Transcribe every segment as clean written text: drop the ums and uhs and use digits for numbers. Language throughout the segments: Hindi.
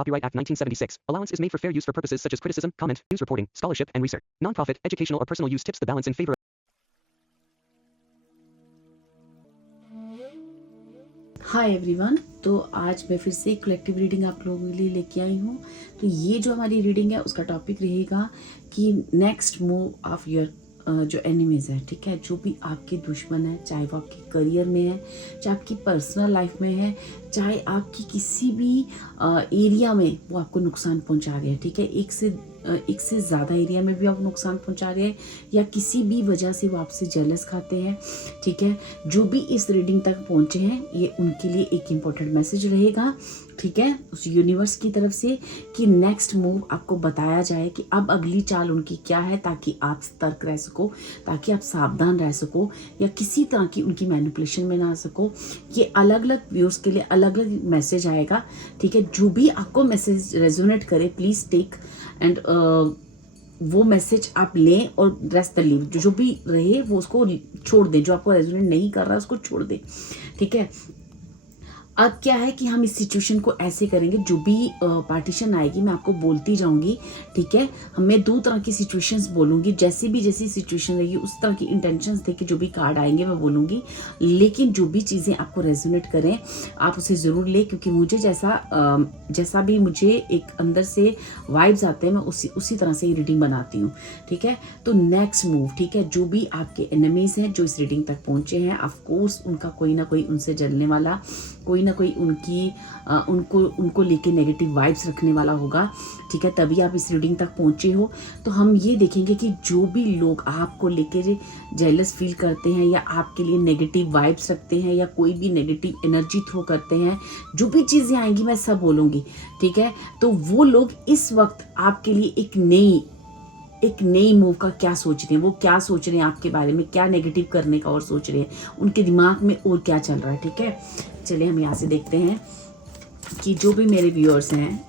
Copyright Act 1976. Allowance is made for fair use for purposes such as criticism, comment, news reporting, scholarship, and research. Non-profit, educational, or personal use tips the balance in favor. Hi everyone, तो आज मैं फिर से कलेक्टिव रीडिंग आप लोगों के लिए लेके आई हूँ। तो ये जो हमारी रीडिंग है उसका टॉपिक रहेगा कि नेक्स्ट मूव ऑफ योर जो एनिमीज है, ठीक है, जो भी आपके दुश्मन है, चाहे वो आपके करियर में है, चाहे आपकी पर्सनल लाइफ में है, चाहे आपकी किसी भी एरिया में वो आपको नुकसान पहुंचा रहे हैं, ठीक है, एक से ज़्यादा एरिया में भी आपको नुकसान पहुंचा रहे हैं या किसी भी वजह से वो आपसे जेलस खाते हैं, ठीक है। जो भी इस रीडिंग तक पहुंचे हैं ये उनके लिए एक इम्पोर्टेंट मैसेज रहेगा, ठीक है, उस यूनिवर्स की तरफ से कि नेक्स्ट मूव आपको बताया जाए कि अब अगली चाल उनकी क्या है, ताकि आप सतर्क रह सको, ताकि आप सावधान रह सको या किसी तरह की उनकी मैनिपुलेशन में ना सको। ये अलग अलग व्यूअर्स के लिए अलग अलग मैसेज आएगा, ठीक है। जो भी आपको मैसेज रेजोनेट करे प्लीज़ टेक एंड वो मैसेज आप लें और रेस्ट द लीव, जो भी रहे वो उसको छोड़ दें, जो आपको रेजोनेट नहीं कर रहा उसको छोड़ दें, ठीक है। अब क्या है कि हम इस सिचुएशन को ऐसे करेंगे, जो भी पार्टीशन आएगी मैं आपको बोलती जाऊंगी, ठीक है। मैं दो तरह की सिचुएशंस बोलूंगी, जैसी सिचुएशन रहेगी उस तरह की इंटेंशंस देके जो भी कार्ड आएंगे मैं बोलूंगी, लेकिन जो भी चीज़ें आपको रेजोनेट करें आप उसे ज़रूर लें, क्योंकि मुझे जैसा भी मुझे एक अंदर से वाइब्स आते हैं मैं उसी तरह से ये रीडिंग बनाती हूँ, ठीक है। तो नेक्स्ट मूव, ठीक है, जो भी आपके एनिमीज हैं जो इस रीडिंग तक पहुँचे हैं, ऑफकोर्स उनका कोई ना कोई उनसे जलने वाला, कोई ना कोई उनको लेके नेगेटिव वाइब्स रखने वाला होगा, ठीक है, तभी आप इस रीडिंग तक पहुंचे हो। तो हम ये देखेंगे कि जो भी लोग आपको लेके जेलस फील करते हैं या आपके लिए नेगेटिव वाइब्स रखते हैं या कोई भी नेगेटिव एनर्जी थ्रो करते हैं, जो भी चीज़ें आएंगी मैं सब बोलूँगी, ठीक है। तो वो लोग इस वक्त आपके लिए एक नई मूव का क्या सोच रहे हैं, वो क्या सोच रहे हैं आपके बारे में, क्या नेगेटिव करने का और सोच रहे हैं, उनके दिमाग में और क्या चल रहा है, ठीक है। चलिए हम यहाँ से देखते हैं कि जो भी मेरे व्यूअर्स हैं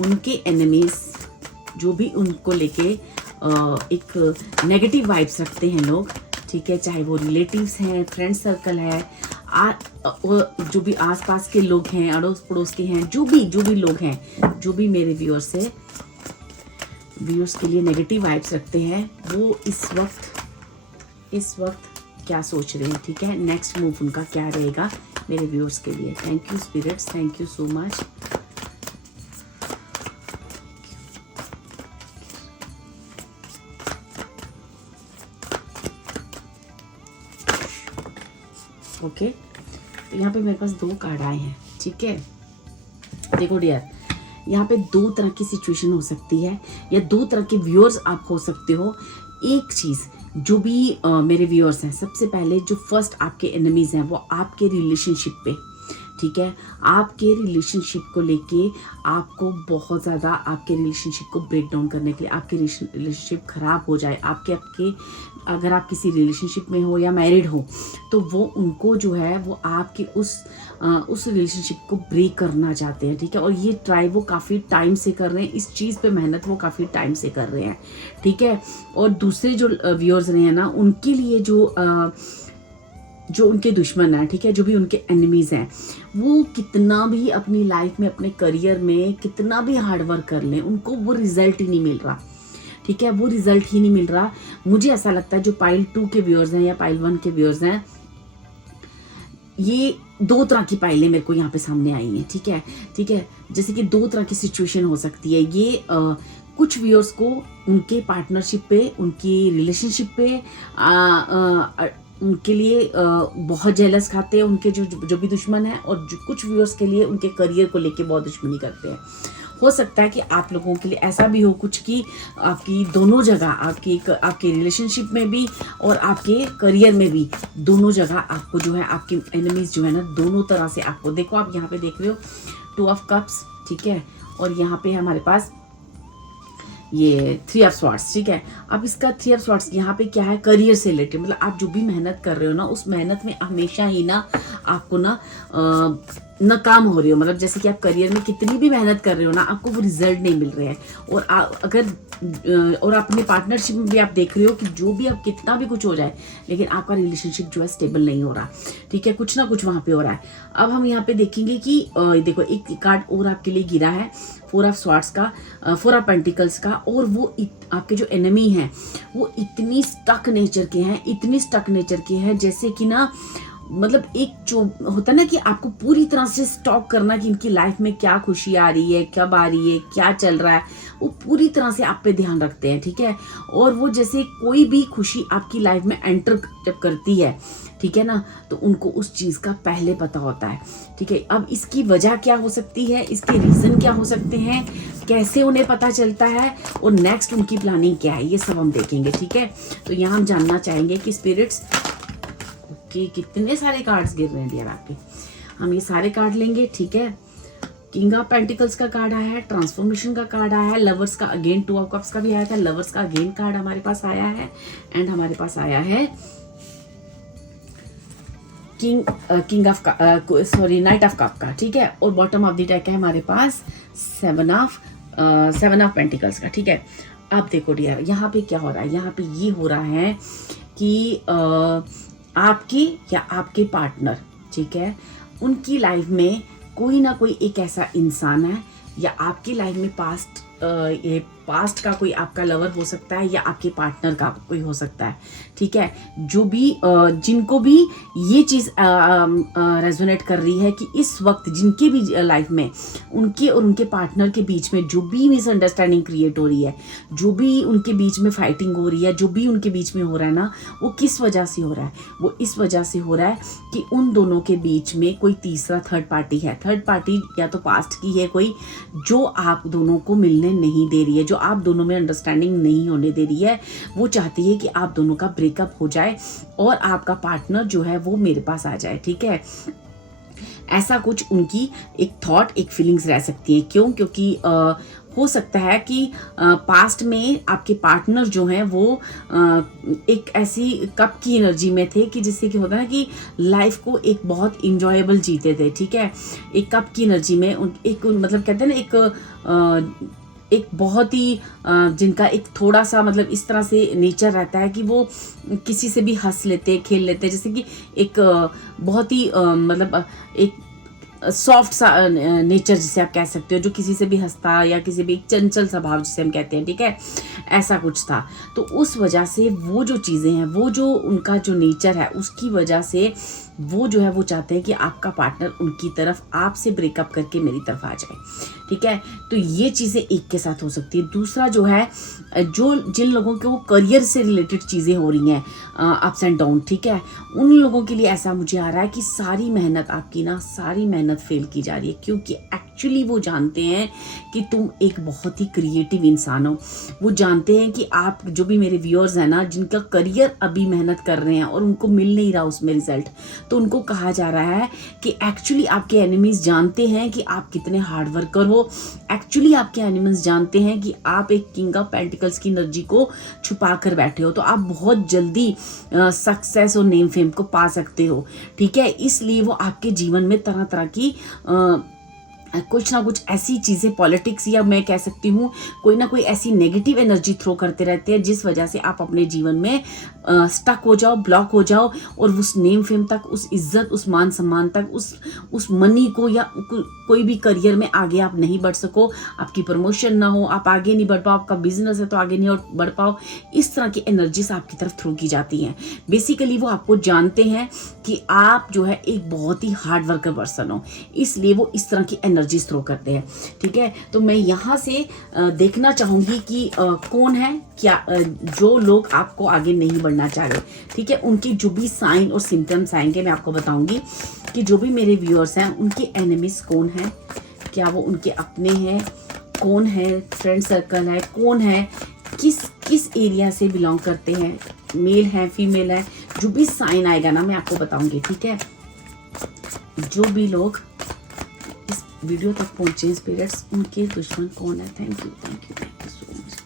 उनके एनिमीज, जो भी उनको लेके एक नेगेटिव वाइब्स रखते हैं लोग, ठीक है, चाहे वो रिलेटिव्स हैं, फ्रेंड सर्कल है, जो भी आसपास के लोग हैं, अड़ोस पड़ोस के हैं, जो भी लोग हैं, जो भी मेरे व्यूअर्स है, व्यूअर्स के लिए नेगेटिव वाइब्स रखते हैं, वो इस वक्त क्या सोच रहे हैं, ठीक है। नेक्स्ट मूव उनका क्या रहेगा मेरे व्यूअर्स के लिए। Thank you spirits, thank you so much. Okay, तो यहाँ पे मेरे पास दो कार्ड आए हैं, ठीक है। देखो डियर, यहाँ पे दो तरह की सिचुएशन हो सकती है या दो तरह के व्यूअर्स आप हो सकते हो। एक चीज़, जो भी मेरे व्यूअर्स हैं, सबसे पहले जो फर्स्ट आपके एनिमीज हैं वो आपके रिलेशनशिप पे, ठीक है, आपके रिलेशनशिप को लेके आपको बहुत ज़्यादा, आपके रिलेशनशिप को ब्रेक डाउन करने के लिए, आपके रिलेशनशिप ख़राब हो जाए, आपके अगर आप किसी रिलेशनशिप में हो या मैरिड हो, तो वो उनको जो है वो आपके उस रिलेशनशिप को ब्रेक करना चाहते हैं, ठीक है। और ये ट्राई वो काफ़ी टाइम से कर रहे हैं, इस चीज़ पे मेहनत वो काफ़ी टाइम से कर रहे हैं, ठीक है। और दूसरे जो व्यूअर्स रहे हैं ना, उनके लिए जो उनके दुश्मन हैं, ठीक है, जो भी उनके एनिमीज हैं, वो कितना भी अपनी लाइफ में, अपने करियर में कितना भी हार्डवर्क कर लें, उनको वो रिजल्ट ही नहीं मिल रहा, ठीक है, वो रिजल्ट ही नहीं मिल रहा। मुझे ऐसा लगता है जो पाइल 2 के व्यूअर्स हैं या पाइल 1 के व्यूअर्स हैं, ये दो तरह की पाइलें मेरे को यहाँ पे सामने आई हैं, ठीक है। जैसे कि दो तरह की सिचुएशन हो सकती है। ये कुछ व्यूअर्स को उनके पार्टनरशिप पे, उनकी रिलेशनशिप पे उनके लिए बहुत जेलस खाते हैं उनके जो भी दुश्मन है, और कुछ व्यूअर्स के लिए उनके करियर को लेके बहुत दुश्मनी करते हैं। हो सकता है कि आप लोगों के लिए ऐसा भी हो कुछ कि आपकी दोनों जगह, आपके रिलेशनशिप में भी और आपके करियर में भी, दोनों जगह आपको जो है आपके एनिमीज जो है ना, दोनों तरह से आपको, देखो आप यहाँ पे देख रहे हो 2 ऑफ कप्स, ठीक है, और यहाँ पे हमारे पास ये 3 ऑफ स्वॉर्ड्स, ठीक है। अब इसका 3 ऑफ स्वॉर्ड्स यहाँ पे क्या है, करियर से रिलेटेड, मतलब आप जो भी मेहनत कर रहे हो ना, उस मेहनत में हमेशा ही ना आपको ना नाकाम हो रहे हो, मतलब जैसे कि आप करियर में कितनी भी मेहनत कर रहे हो ना, आपको वो रिजल्ट नहीं मिल रहे हैं। और और अपने पार्टनरशिप में भी आप देख रहे हो कि जो भी अब कितना भी कुछ हो जाए, लेकिन आपका रिलेशनशिप जो है स्टेबल नहीं हो रहा, ठीक है, कुछ ना कुछ वहां पे हो रहा है। अब हम यहाँ पे देखेंगे कि देखो एक कार्ड और आपके लिए गिरा है, 4 ऑफ स्वार्ड्स का, 4 ऑफ पेंटिकल्स का। और वो आपके जो एनिमी हैं वो इतनी स्टक नेचर के हैं, इतनी स्टक नेचर के हैं, जैसे कि ना मतलब एक जो होता है ना कि आपको पूरी तरह से स्टॉक करना कि इनकी लाइफ में क्या खुशी आ रही है, कब आ रही है, क्या चल रहा है, वो पूरी तरह से आप पे ध्यान रखते हैं, ठीक है। और वो जैसे कोई भी खुशी आपकी लाइफ में एंटर जब करती है, ठीक है ना, तो उनको उस चीज का पहले पता होता है, ठीक है। अब इसकी वजह क्या हो सकती है, इसके रीजन क्या हो सकते हैं, कैसे उन्हें पता चलता है, और नेक्स्ट उनकी प्लानिंग क्या है, ये सब हम देखेंगे, ठीक है। तो यहाँ हम जानना चाहेंगे कि स्पिरिट्स कि कितने सारे कार्ड्स गिर रहे हैं डियर आपके। हम ये सारे कार्ड लेंगे, ठीक है। किंग ऑफ पेंटिकल्स का कार्ड आया है, ट्रांसफॉर्मेशन का कार्ड आया है, लवर्स का अगेन 2 ऑफ कप्स का भी आया था, लवर्स का अगेन कार्ड हमारे पास आया है, एंड हमारे पास आया है नाइट ऑफ कप का, ठीक है। और बॉटम ऑफ द डेक है हमारे पास 7 ऑफ पेंटिकल्स का, ठीक है। अब देखो डियर यहाँ पे क्या हो रहा है, यहाँ पे ये हो रहा है कि आपके या आपके पार्टनर, ठीक है, उनकी लाइफ में कोई ना कोई एक ऐसा इंसान है, या आपकी लाइफ में पास्ट का कोई आपका लवर हो सकता है, या आपके पार्टनर का कोई हो सकता है, ठीक है, जो भी जिनको भी ये चीज़ रेजोनेट कर रही है कि इस वक्त जिनके भी लाइफ में उनके और उनके पार्टनर के बीच में जो भी मिसअंडरस्टैंडिंग क्रिएट हो रही है, जो भी उनके बीच में फाइटिंग हो रही है, जो भी उनके बीच में हो रहा है ना, वो किस वजह से हो रहा है, वो इस वजह से हो रहा है कि उन दोनों के बीच में कोई तीसरा थर्ड पार्टी है। थर्ड पार्टी या तो पास्ट की है कोई, जो आप दोनों को मिलने नहीं दे रही है, जो आप दोनों में अंडरस्टैंडिंग नहीं होने दे रही है। वो चाहती है कि आप दोनों का ब्रेकअप हो जाए और आपका पार्टनर जो है वो मेरे पास आ जाए, ठीक है। ऐसा कुछ उनकी एक थॉट, एक फीलिंग्स रह सकती है। क्योंकि हो सकता है कि पास्ट में आपके पार्टनर जो हैं वो एक ऐसी कप की एनर्जी में थे कि जिससे कि होता है ना कि लाइफ को एक बहुत इंजॉयबल जीते थे, ठीक है। एक कप की एनर्जी में एक मतलब कहते हैं ना एक बहुत ही जिनका एक थोड़ा सा मतलब इस तरह से नेचर रहता है कि वो किसी से भी हंस लेते, खेल लेते, जैसे कि एक बहुत ही मतलब एक सॉफ्ट सा नेचर जिसे आप कह सकते हो, जो किसी से भी हंसता, या किसी भी एक चंचल स्वभाव जिसे हम कहते हैं, ठीक है, ऐसा कुछ था। तो उस वजह से वो जो चीज़ें हैं, वो जो उनका जो नेचर है, उसकी वजह से वो जो है वो चाहते हैं कि आपका पार्टनर उनकी तरफ आपसे ब्रेकअप करके मेरी तरफ आ जाए, ठीक है। तो ये चीज़ें एक के साथ हो सकती है। दूसरा जो है, जो जिन लोगों के वो करियर से रिलेटेड चीज़ें हो रही हैं, अप्स एंड डाउन, ठीक है, उन लोगों के लिए ऐसा मुझे आ रहा है कि सारी मेहनत आपकी ना, सारी मेहनत फेल की जा रही है, क्योंकि एक्चुअली वो जानते हैं कि तुम एक बहुत ही क्रिएटिव इंसान हो। वो जानते हैं कि आप जो भी मेरे व्यूअर्स हैं ना, जिनका करियर अभी मेहनत कर रहे हैं और उनको मिल नहीं रहा उसमें रिजल्ट, तो उनको कहा जा रहा है कि एक्चुअली आपके एनिमीज जानते हैं कि आप कितने हार्ड वर्कर हो। एक्चुअली आपके एनिमीज जानते हैं कि आप एक किंग ऑफ पेंटिकल्स की एनर्जी को छुपा कर बैठे हो, तो आप बहुत जल्दी सक्सेस और नेम फेम को पा सकते हो, ठीक है। इसलिए वो आपके जीवन में तरह तरह की कुछ ना कुछ ऐसी चीज़ें, पॉलिटिक्स, या मैं कह सकती हूँ कोई ना कोई ऐसी नेगेटिव एनर्जी थ्रो करते रहते हैं, जिस वजह से आप अपने जीवन में स्टक हो जाओ, ब्लॉक हो जाओ, और उस नेम फेम तक, उस इज्जत, उस मान सम्मान तक, उस मनी को, या कोई भी करियर में आगे आप नहीं बढ़ सको, आपकी प्रमोशन ना हो, आप आगे नहीं बढ़ पाओ, आपका बिजनेस है तो आगे नहीं बढ़ पाओ। इस तरह की एनर्जीज आपकी तरफ थ्रो की जाती हैं। बेसिकली वो आपको जानते हैं कि आप जो है एक बहुत ही हार्ड वर्कर पर्सन हो, इसलिए वो इस तरह की एनर्जीज थ्रो करते हैं, ठीक है। तो मैं यहाँ से देखना चाहूँगी कि कौन है, क्या जो लोग आपको आगे नहीं बढ़ना चाह रहे, ठीक है, उनके जो भी साइन और सिम्टम्स आएंगे मैं आपको बताऊंगी कि जो भी मेरे व्यूअर्स हैं उनके एनिमीज कौन है, क्या वो उनके अपने हैं, कौन है फ्रेंड सर्कल है, कौन है, किस एरिया से बिलोंग करते हैं, मेल है, फीमेल है, जो भी साइन आएगा ना मैं आपको बताऊंगी, ठीक है। जो भी लोग इस वीडियो तक पहुंचे स्पिरिट्स, उनके दुश्मन कौन है। Thank you so much.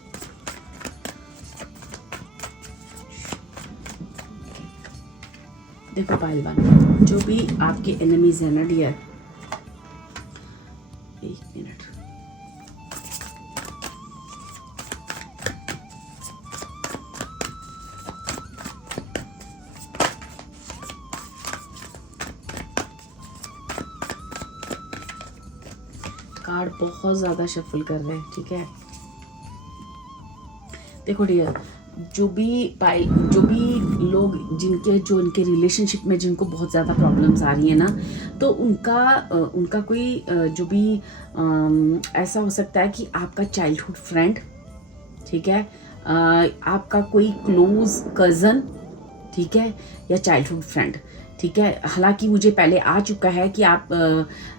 देखो पाइल 1, जो भी आपके एनिमीज है ना डियर, एक मिनट, कार्ड बहुत ज्यादा शफल कर रहे हैं, ठीक है। देखो डियर, जो भी लोग इनके रिलेशनशिप में जिनको बहुत ज़्यादा प्रॉब्लम्स आ रही है ना, तो उनका कोई जो भी ऐसा हो सकता है कि आपका चाइल्डहुड फ्रेंड, ठीक है, आपका कोई क्लोज कज़न, ठीक है, या चाइल्डहुड फ्रेंड, ठीक है। हालांकि मुझे पहले आ चुका है कि आप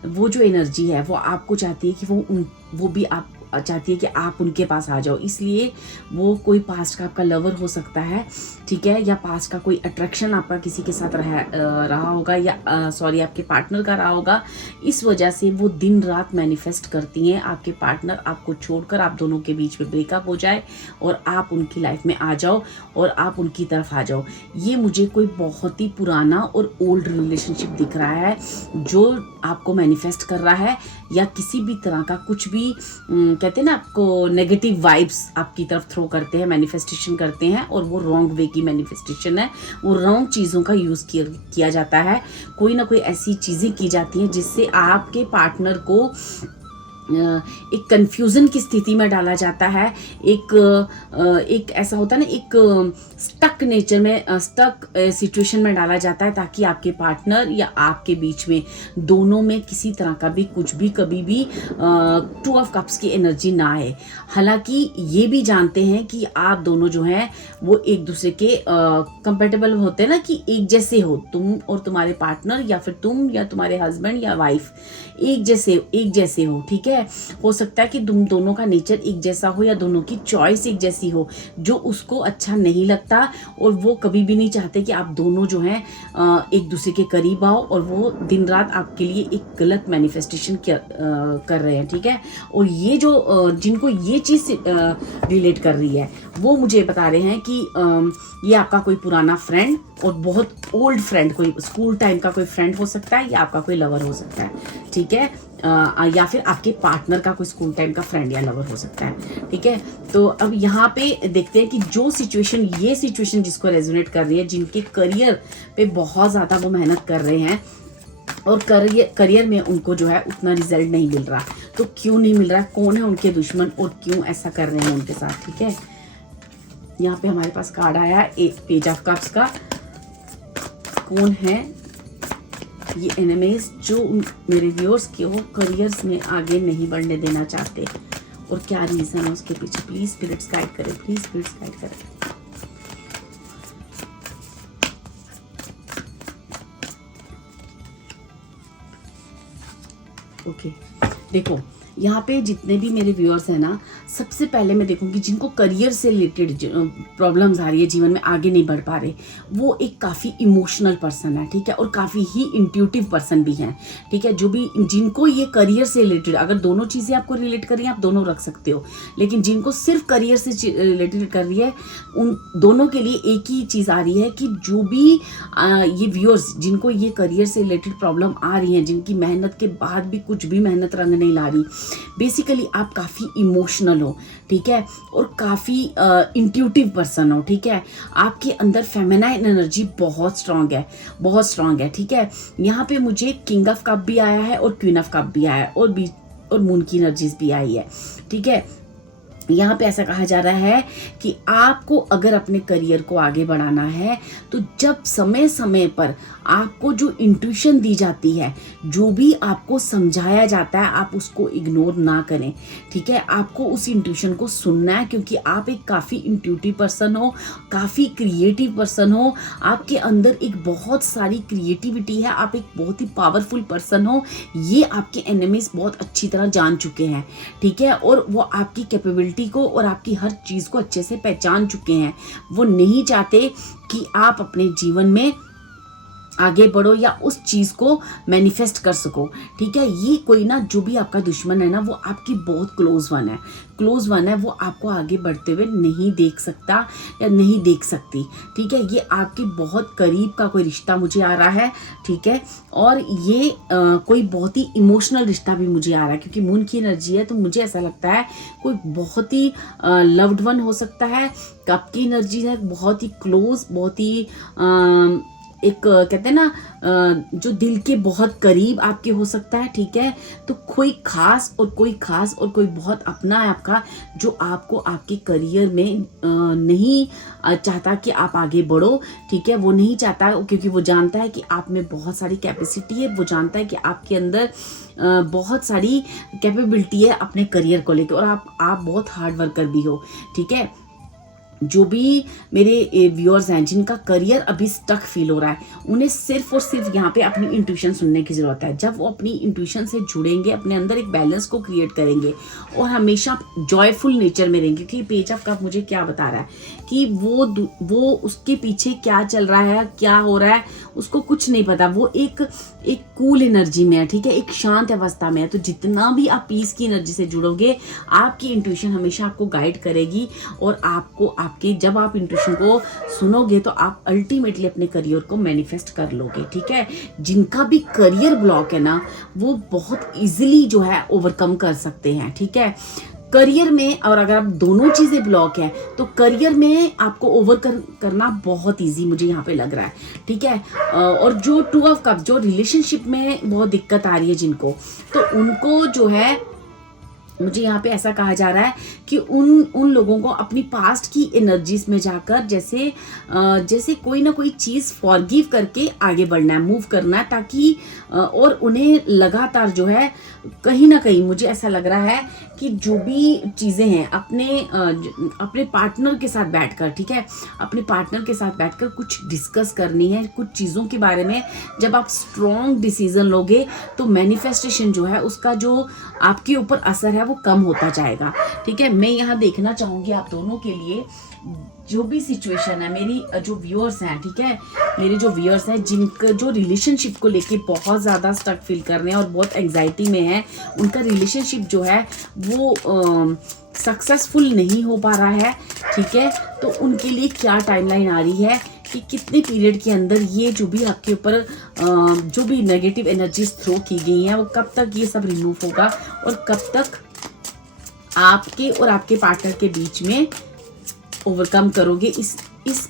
वो जो एनर्जी है वो आपको चाहती है कि वो भी आप चाहती है कि आप उनके पास आ जाओ, इसलिए वो कोई पास्ट का आपका लवर हो सकता है, ठीक है, या पास्ट का कोई अट्रैक्शन आपका किसी के साथ रहा होगा, या सॉरी आपके पार्टनर का रहा होगा। इस वजह से वो दिन रात मैनिफेस्ट करती हैं आपके पार्टनर आपको छोड़कर आप दोनों के बीच में ब्रेकअप हो जाए और आप उनकी लाइफ में आ जाओ और आप उनकी तरफ आ जाओ। ये मुझे कोई बहुत ही पुराना और ओल्ड रिलेशनशिप दिख रहा है जो आपको मैनिफेस्ट कर रहा है, या किसी भी तरह का कुछ भी कहते हैं ना, आपको नेगेटिव वाइब्स आपकी तरफ थ्रो करते हैं, मैनिफेस्टेशन करते हैं, और वो रॉन्ग वे की मैनिफेस्टेशन है। वो रॉन्ग चीज़ों का यूज़ किया जाता है, कोई ना कोई ऐसी चीज़ें की जाती हैं जिससे आपके पार्टनर को एक कंफ्यूजन की स्थिति में डाला जाता है। एक ऐसा होता है ना, एक स्टक नेचर में, स्टक सिचुएशन में डाला जाता है, ताकि आपके पार्टनर या आपके बीच में दोनों में किसी तरह का भी कुछ भी कभी भी 2 ऑफ कप्स की एनर्जी ना आए। हालांकि ये भी जानते हैं कि आप दोनों जो हैं वो एक दूसरे के कंपेटेबल होते हैं ना, कि एक जैसे हो, तुम और तुम्हारे पार्टनर, या फिर तुम या तुम्हारे हस्बैंड या वाइफ एक जैसे हो, ठीक है। हो सकता है कि तुम दोनों का नेचर एक जैसा हो, या दोनों की चॉइस एक जैसी हो, जो उसको अच्छा नहीं लगता, और वो कभी भी नहीं चाहते कि आप दोनों जो हैं एक दूसरे के करीब आओ, और वो दिन रात आपके लिए एक गलत मैनिफेस्टेशन कर रहे हैं, ठीक है। और ये जो जिनको ये चीज़ रिलेट कर रही है, वो मुझे बता रहे हैं कि ये आपका कोई पुराना फ्रेंड और बहुत ओल्ड फ्रेंड, कोई स्कूल टाइम का कोई फ्रेंड हो सकता है, या आपका कोई लवर हो सकता है, ठीक है, या फिर आपके पार्टनर का कोई स्कूल टाइम का फ्रेंड या लवर हो सकता है, ठीक है। तो अब यहाँ पे देखते हैं कि ये सिचुएशन जिसको रेजोनेट कर रही है, जिनके करियर पे बहुत ज़्यादा वो मेहनत कर रहे हैं और करियर में उनको जो है उतना रिजल्ट नहीं मिल रहा, तो क्यों नहीं मिल रहा, कौन है उनके दुश्मन और क्यों ऐसा कर रहे हैं उनके साथ, ठीक है। यहाँ पे हमारे पास कार्ड आया है एक पेज ऑफ कप्स का। कौन है ये एनिमीज जो मेरे व्यूअर्स के हो करियर्स में आगे नहीं बढ़ने देना चाहते, और क्या रीजन है उसके पीछे? प्लीज स्पिरिट्स गाइड करें, प्लीज स्पिरिट्स गाइड करें। ओके, देखो यहाँ पे जितने भी मेरे व्यूअर्स हैं ना, सबसे पहले मैं देखूंगी जिनको करियर से रिलेटेड प्रॉब्लम्स आ रही है, जीवन में आगे नहीं बढ़ पा रहे, वो एक काफ़ी इमोशनल पर्सन है, ठीक है, और काफ़ी ही इंट्यूटिव पर्सन भी हैं, ठीक है। जो भी जिनको ये करियर से रिलेटेड, अगर दोनों चीज़ें आपको रिलेट कर रही हैं आप दोनों रख सकते हो, लेकिन जिनको सिर्फ करियर से रिलेटेड कर रही है उन दोनों के लिए एक ही चीज़ आ रही है कि जो भी ये व्यूअर्स जिनको ये करियर से रिलेटेड प्रॉब्लम आ रही हैं, जिनकी मेहनत के बाद भी कुछ भी मेहनत रंग नहीं ला रही, बेसिकली आप काफ़ी इमोशनल हो, ठीक है, और काफ़ी इंट्यूटिव पर्सन हो, ठीक है। आपके अंदर फेमिनाइन एनर्जी बहुत स्ट्रांग है, ठीक है। यहाँ पे मुझे किंग ऑफ कप भी आया है और क्वीन ऑफ कप भी आया है, और मून की एनर्जीज भी आई है, ठीक है। यहाँ पे ऐसा कहा जा रहा है कि आपको अगर अपने करियर को आगे बढ़ाना है तो जब समय समय पर आपको जो इंट्यूशन दी जाती है, जो भी आपको समझाया जाता है, आप उसको इग्नोर ना करें, ठीक है। आपको उस इंट्यूशन को सुनना है, क्योंकि आप एक काफ़ी इंट्यूटिव पर्सन हो, काफ़ी क्रिएटिव पर्सन हो, आपके अंदर एक बहुत सारी क्रिएटिविटी है, आप एक बहुत ही पावरफुल पर्सन हो। ये आपके एनिमीज बहुत अच्छी तरह जान चुके हैं, ठीक है, और वो आपकी कैपेबिलिटी को और आपकी हर चीज़ को अच्छे से पहचान चुके हैं। वो नहीं चाहते कि आप अपने जीवन में आगे बढ़ो या उस चीज़ को मैनिफेस्ट कर सको। ठीक है, ये कोई ना जो भी आपका दुश्मन है ना वो आपकी बहुत क्लोज वन है, वो आपको आगे बढ़ते हुए नहीं देख सकता या नहीं देख सकती। ठीक है, ये आपके बहुत करीब का कोई रिश्ता मुझे आ रहा है। ठीक है, और ये कोई बहुत ही इमोशनल रिश्ता भी मुझे आ रहा है, क्योंकि मून की एनर्जी है तो मुझे ऐसा लगता है कोई बहुत ही लव्ड वन हो सकता है। कप की एनर्जी है, बहुत ही क्लोज, बहुत ही एक कहते हैं ना जो दिल के बहुत करीब आपके हो सकता है। ठीक है, तो कोई खास और कोई बहुत अपना है आपका, जो आपको आपके करियर में नहीं चाहता कि आप आगे बढ़ो। ठीक है, वो नहीं चाहता क्योंकि वो जानता है कि आप में बहुत सारी कैपेसिटी है, वो जानता है कि आपके अंदर बहुत सारी कैपेबिलिटी है अपने करियर को लेकर, और आप बहुत हार्ड वर्कर भी हो। ठीक है, जो भी मेरे व्यूअर्स हैं जिनका करियर अभी स्टक फील हो रहा है, उन्हें सिर्फ और सिर्फ यहाँ पे अपनी इंट्यूशन सुनने की ज़रूरत है। जब वो अपनी इंट्यूशन से जुड़ेंगे, अपने अंदर एक बैलेंस को क्रिएट करेंगे और हमेशा जॉयफुल नेचर में रहेंगे, कि पेज ऑफ कप मुझे क्या बता रहा है कि वो उसके पीछे क्या चल रहा है, क्या हो रहा है, उसको कुछ नहीं पता। वो एक कूल एनर्जी में है। ठीक है, एक शांत अवस्था में है। तो जितना भी आप पीस की एनर्जी से जुड़ोगे, आपकी इंट्यूशन हमेशा आपको गाइड करेगी, और आपको जब आप इंट्यूशन को सुनोगे तो आप अल्टीमेटली अपने करियर को मैनिफेस्ट कर लोगे। ठीक है, जिनका भी करियर ब्लॉक है ना, वो बहुत इजीली जो है ओवरकम कर सकते हैं। ठीक है, करियर में, और अगर आप दोनों चीजें ब्लॉक है तो करियर में आपको करना बहुत इजी मुझे यहाँ पे लग रहा है। ठीक है, और जो 2 ऑफ कप्स, जो रिलेशनशिप में बहुत दिक्कत आ रही है जिनको, तो उनको जो है मुझे यहाँ पे ऐसा कहा जा रहा है कि उन लोगों को अपनी पास्ट की एनर्जीज में जाकर जैसे कोई ना कोई चीज़ फॉरगिव करके आगे बढ़ना है, मूव करना है, ताकि और उन्हें लगातार जो है कहीं ना कहीं मुझे ऐसा लग रहा है कि जो भी चीज़ें हैं अपने पार्टनर के साथ बैठकर, ठीक है, अपने पार्टनर के साथ बैठकर कुछ डिस्कस करनी है कुछ चीज़ों के बारे में। जब आप स्ट्रॉन्ग डिसीजन लोगे तो मैनिफेस्टेशन जो है उसका जो आपके ऊपर असर है वो कम होता जाएगा। ठीक है, मैं यहाँ देखना चाहूँगी आप दोनों के लिए जो भी सिचुएशन है, मेरी जो व्यूअर्स हैं, ठीक है, मेरे जो व्यूअर्स हैं जिनका जो रिलेशनशिप को लेके बहुत ज़्यादा स्टक फील कर रहे हैं और बहुत एंग्जाइटी में है, उनका रिलेशनशिप जो है वो सक्सेसफुल नहीं हो पा रहा है। ठीक है, तो उनके लिए क्या टाइमलाइन आ रही है कि कितने पीरियड के अंदर ये जो भी आपके ऊपर जो भी नेगेटिव एनर्जीज थ्रो की गई हैं वो कब तक ये सब रिमूव होगा और कब तक आपके और आपके पार्टनर के बीच में ओवरकम करोगे इस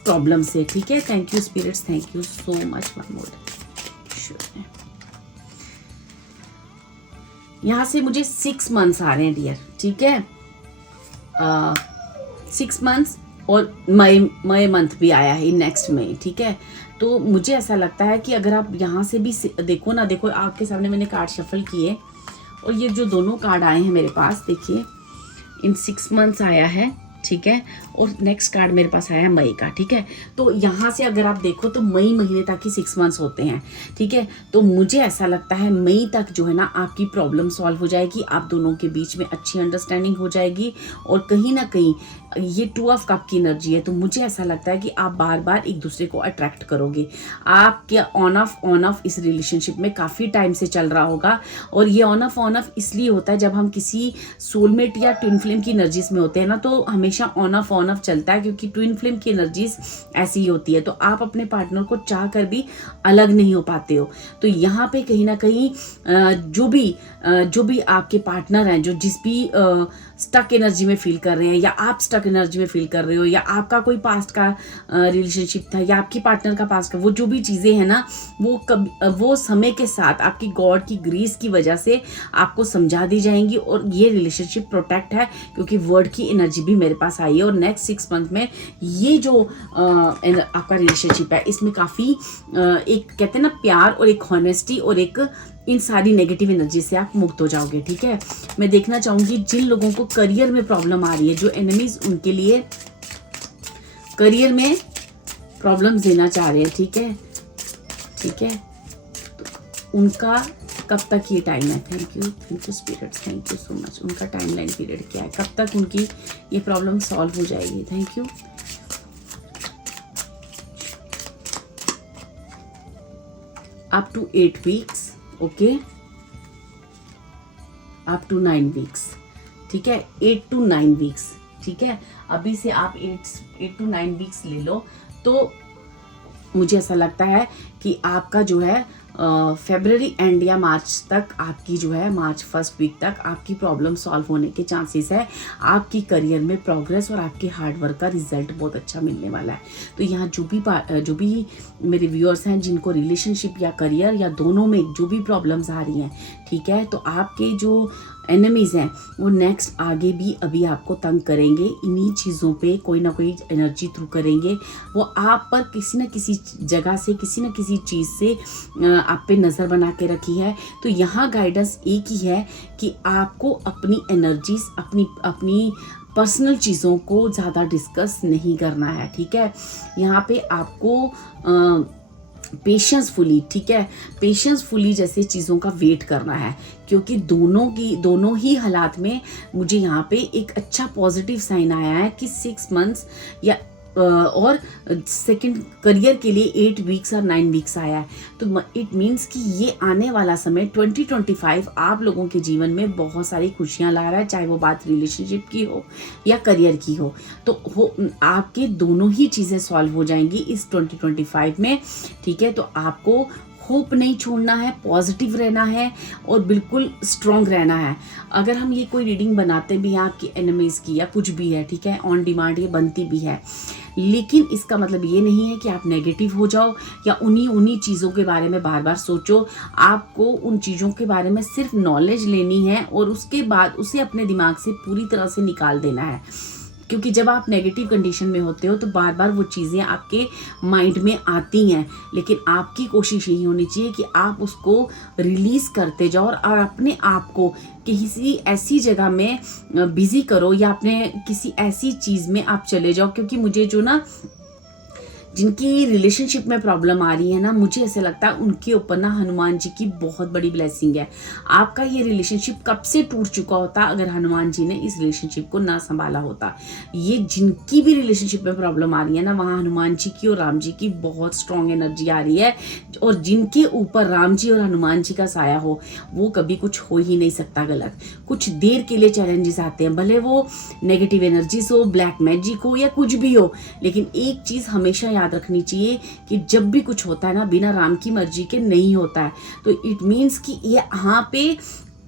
प्रॉब्लम से। ठीक है, thank you spirits, thank you so much. One more, यहाँ से मुझे 6 मंथ्स आ रहे हैं डियर। ठीक है, 6 मंथ्स और मई मंथ भी आया है नेक्स्ट मई। ठीक है, तो मुझे ऐसा लगता है कि अगर आप यहाँ से भी देखो ना, देखो आपके सामने मैंने कार्ड शफल किए और ये जो दोनों कार्ड आए हैं मेरे पास, देखिए इन 6 मंथ्स आया है। ठीक है, और नेक्स्ट कार्ड मेरे पास आया है मई का। ठीक है, तो यहाँ से अगर आप देखो तो मई महीने तक ही 6 मंथ्स होते हैं। ठीक है, तो मुझे ऐसा लगता है मई तक जो है ना आपकी प्रॉब्लम सॉल्व हो जाएगी, आप दोनों के बीच में अच्छी अंडरस्टैंडिंग हो जाएगी और कहीं ना कहीं ये 2 ऑफ कप की एनर्जी है, तो मुझे ऐसा लगता है कि आप बार बार एक दूसरे को अट्रैक्ट करोगे। आप क्या ऑन ऑफ इस रिलेशनशिप में काफ़ी टाइम से चल रहा होगा, और ये ऑन ऑफ इसलिए होता है जब हम किसी सोलमेट या ट्विन फ्लेम की एनर्जीज में होते हैं ना, तो हमेशा ऑन ऑफ चलता है, क्योंकि ट्विन फ्लेम की एनर्जीज ऐसी ही होती है। तो आप अपने पार्टनर को चाह कर भी अलग नहीं हो पाते हो। तो यहाँ पे कहीं ना कहीं जो भी आपके पार्टनर हैं, जो जिस भी स्टक एनर्जी में फील कर रहे हैं, या आप स्टक एनर्जी में फील कर रहे हो, या आपका कोई पास्ट का रिलेशनशिप था, या आपकी पार्टनर का पास्ट का, वो जो भी चीज़ें हैं ना, वो समय के साथ आपकी गॉड की ग्रेस की वजह से आपको समझा दी जाएंगी और ये रिलेशनशिप प्रोटेक्ट है, क्योंकि वर्ड की एनर्जी भी मेरे पास आई है। और नेक्स्ट 6 मंथ में ये जो आपका रिलेशनशिप है, इसमें काफ़ी एक कहते हैं ना प्यार और एक हॉनेस्टी और एक इन सारी नेगेटिव एनर्जी से आप मुक्त हो जाओगे। ठीक है, मैं देखना चाहूंगी जिन लोगों को करियर में प्रॉब्लम आ रही है, जो एनिमीज उनके लिए करियर में प्रॉब्लम देना चाह रहे हैं। ठीक है, ठीक है, तो उनका कब तक ये टाइम है? Thank you spirits, thank you so much. उनका टाइमलाइन पीरियड क्या है, कब तक उनकी ये प्रॉब्लम सॉल्व हो जाएगी? Thank you. Up to 8 weeks, okay, up to 9 weeks, ठीक है, 8 to 9 वीक्स, ठीक है। अभी से आप 8 to 9 वीक्स ले लो, तो मुझे ऐसा लगता है कि आपका जो है फरवरी एंड या मार्च तक आपकी जो है, मार्च फर्स्ट वीक तक आपकी प्रॉब्लम सॉल्व होने के चांसेस है। आपकी करियर में प्रोग्रेस और आपके हार्डवर्क का रिजल्ट बहुत अच्छा मिलने वाला है। तो यहाँ जो भी मेरे व्यूअर्स हैं जिनको रिलेशनशिप या करियर या दोनों में जो भी प्रॉब्लम्स आ रही हैं, ठीक है, तो आपके जो एनिमीज़ हैं वो नेक्स्ट आगे भी अभी आपको तंग करेंगे, इन्हीं चीज़ों पे कोई ना कोई एनर्जी थ्रू करेंगे। वो आप पर किसी न किसी जगह से, किसी न किसी चीज़ से आप पे नज़र बना के रखी है। तो यहाँ गाइडेंस एक ही है कि आपको अपनी एनर्जीज, अपनी पर्सनल चीज़ों को ज़्यादा डिस्कस नहीं करना है, ठीक है। यहाँ पे आपको पेशेंसफुली, ठीक है, पेशेंसफुली जैसे चीज़ों का वेट करना है, क्योंकि दोनों ही हालात में मुझे यहाँ पे एक अच्छा पॉजिटिव साइन आया है कि 6 मंथ्स या और सेकंड करियर के लिए 8 वीक्स और 9 वीक्स आया है। तो इट मीन्स कि ये आने वाला समय 2025 आप लोगों के जीवन में बहुत सारी खुशियां ला रहा है, चाहे वो बात रिलेशनशिप की हो या करियर की हो। तो आपके दोनों ही चीज़ें सॉल्व हो जाएंगी इस 2025 में, ठीक है। तो आपको होप नहीं छोड़ना है, पॉजिटिव रहना है और बिल्कुल स्ट्रॉन्ग रहना है। अगर हम ये कोई रीडिंग बनाते भी हैं आपकी एनिमीज़ की या कुछ भी है, ठीक है, ऑन डिमांड ये बनती भी है, लेकिन इसका मतलब ये नहीं है कि आप नेगेटिव हो जाओ या उन्हीं चीज़ों के बारे में बार बार सोचो। आपको उन चीज़ों के बारे में सिर्फ नॉलेज लेनी है और उसके बाद उसे अपने दिमाग से पूरी तरह से निकाल देना है, क्योंकि जब आप नेगेटिव कंडीशन में होते हो तो बार बार वो चीज़ें आपके माइंड में आती हैं, लेकिन आपकी कोशिश यही होनी चाहिए कि आप उसको रिलीज़ करते जाओ और अपने आप को किसी ऐसी जगह में बिजी करो या अपने किसी ऐसी चीज़ में आप चले जाओ। क्योंकि मुझे जो ना, जिनकी रिलेशनशिप में प्रॉब्लम आ रही है ना, मुझे ऐसे लगता है उनके ऊपर ना हनुमान जी की बहुत बड़ी ब्लेसिंग है। आपका ये रिलेशनशिप कब से टूट चुका होता अगर हनुमान जी ने इस रिलेशनशिप को ना संभाला होता। ये जिनकी भी रिलेशनशिप में प्रॉब्लम आ रही है ना, वहाँ हनुमान जी की और राम जी की बहुत स्ट्रॉन्ग एनर्जी आ रही है, और जिनके ऊपर राम जी और हनुमान जी का साया हो वो कभी कुछ हो ही नहीं सकता गलत। कुछ देर के लिए चैलेंजेस आते हैं, भले वो नेगेटिव एनर्जीज हो, ब्लैक मैजिक हो या कुछ भी हो, लेकिन एक चीज़ हमेशा याद रखनी चाहिए कि जब भी कुछ होता है ना, बिना राम की मर्जी के नहीं होता है। तो इट मीन्स कि ये यहाँ पे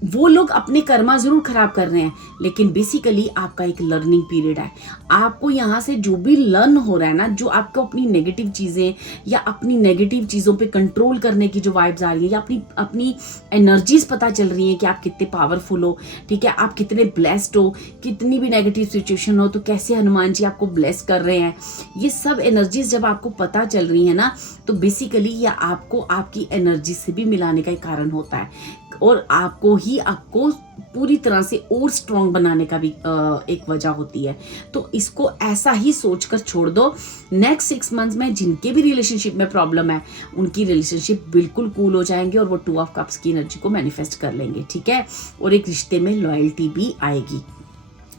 वो लोग अपने कर्मा जरूर खराब कर रहे हैं, लेकिन बेसिकली आपका एक लर्निंग पीरियड है। आपको यहाँ से जो भी लर्न हो रहा है ना, जो आपको अपनी नेगेटिव चीज़ें या अपनी नेगेटिव चीज़ों पे कंट्रोल करने की जो वाइब्स आ रही है या अपनी एनर्जीज पता चल रही हैं कि आप कितने पावरफुल हो, ठीक है, आप कितने ब्लेस्ड हो, कितनी भी नेगेटिव सिचुएशन हो तो कैसे हनुमान जी आपको ब्लेस कर रहे हैं, ये सब एनर्जीज जब आपको पता चल रही है ना, तो बेसिकली ये आपको आपकी एनर्जी से भी मिलाने का एक कारण होता है और आपको पूरी तरह से और स्ट्रॉन्ग बनाने का भी एक वजह होती है। तो इसको ऐसा ही सोचकर छोड़ दो। नेक्स्ट 6 मंथ्स में जिनके भी रिलेशनशिप में प्रॉब्लम है उनकी रिलेशनशिप बिल्कुल कूल हो जाएंगे और वो 2 ऑफ कप्स की एनर्जी को मैनिफेस्ट कर लेंगे, ठीक है, और एक रिश्ते में लॉयल्टी भी आएगी,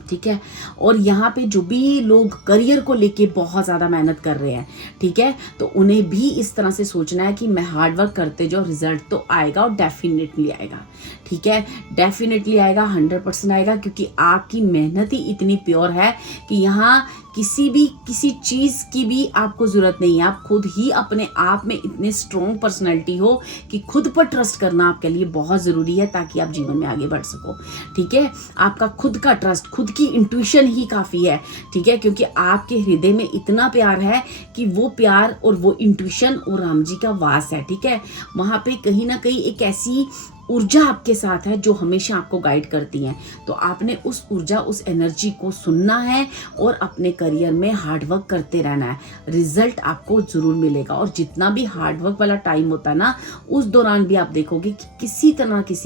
ठीक है। और यहाँ पे जो भी लोग करियर को लेके बहुत ज़्यादा मेहनत कर रहे हैं, ठीक है, तो उन्हें भी इस तरह से सोचना है कि मैं हार्ड वर्क करते जो रिजल्ट तो आएगा और डेफिनेटली आएगा, ठीक है, डेफिनेटली आएगा, 100% आएगा, क्योंकि आपकी मेहनत ही इतनी प्योर है कि यहाँ किसी चीज़ की भी आपको ज़रूरत नहीं है। आप खुद ही अपने आप में इतने स्ट्रॉन्ग पर्सनैलिटी हो कि खुद पर ट्रस्ट करना आपके लिए बहुत ज़रूरी है ताकि आप जीवन में आगे बढ़ सको, ठीक है। आपका खुद का ट्रस्ट, खुद की इंट्यूशन ही काफ़ी है, ठीक है, क्योंकि आपके हृदय में इतना प्यार है कि वो प्यार और वो इंट्यूशन और राम जी का वास है, ठीक है। वहाँ पे कहीं ना कहीं एक ऐसी ऊर्जा आपके साथ है जो हमेशा आपको गाइड करती है। तो आपने उस ऊर्जा, उस एनर्जी को सुनना है और अपने करियर में हार्डवर्क करते रहना है, रिजल्ट आपको ज़रूर मिलेगा। और जितना भी हार्डवर्क वाला टाइम होता है ना, उस दौरान भी आप देखोगे कि किसी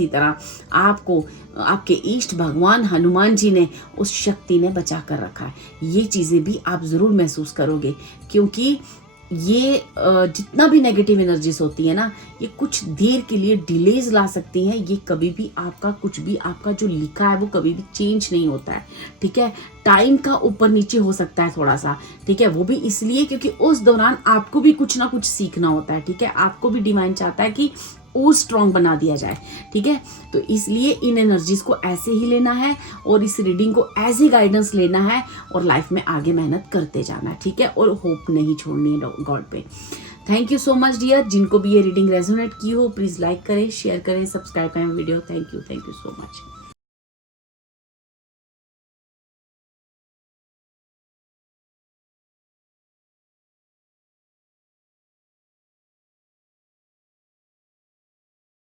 तरह आपको आपके इष्ट भगवान हनुमान जी ने उस शक्ति ने बचा कर रखा है। ये चीज़ें भी आप ज़रूर महसूस करोगे, क्योंकि ये जितना भी नेगेटिव एनर्जीज होती है ना, ये कुछ देर के लिए डिलेज ला सकती हैं। ये कभी भी आपका कुछ भी आपका जो लिखा है वो कभी भी चेंज नहीं होता है, ठीक है। टाइम का ऊपर नीचे हो सकता है थोड़ा सा, ठीक है, वो भी इसलिए क्योंकि उस दौरान आपको भी कुछ ना कुछ सीखना होता है, ठीक है। आपको भी डिवाइन चाहता है कि और स्ट्रॉन्ग बना दिया जाए, ठीक है। तो इसलिए इन एनर्जीज को ऐसे ही लेना है और इस रीडिंग को एज ए गाइडेंस लेना है और लाइफ में आगे मेहनत करते जाना है, ठीक है, और होप नहीं छोड़नी है गॉड पे। Thank you so much dear. जिनको भी ये रीडिंग रेजोनेट की हो प्लीज लाइक करें, शेयर करें, सब्सक्राइब करें video. Thank you so much.